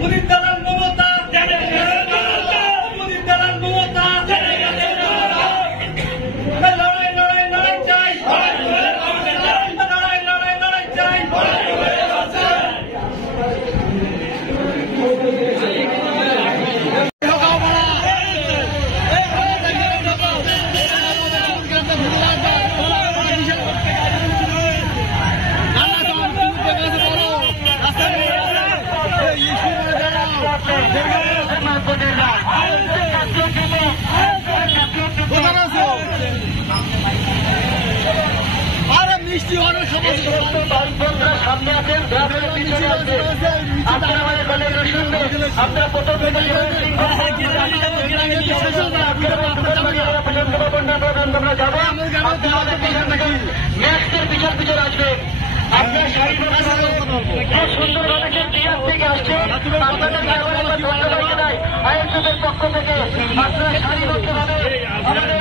মোদীর দালাল মমতা, মোদীর দালাল মমতা, লড়াই লড়াই লড়াই চাই, লড়াই লড়াই লড়াই চাই। মিষ্টি অনেক সামনে আছেন, আপনারা আমাদের কলেজের শুনবেন, আপনারা প্রথম থেকে আমরা যাবো, আমাদের পিছন থেকে ম্যাক্সের পিছন পিছন আসবেন। আপনার খুব সুন্দরভাবে সে টিআর থেকে আসছে, আপনাদের ধন্যবাদ জানাই আয়োজকদের পক্ষ থেকে। আপনারা সারিবদ্ধভাবে আমাদের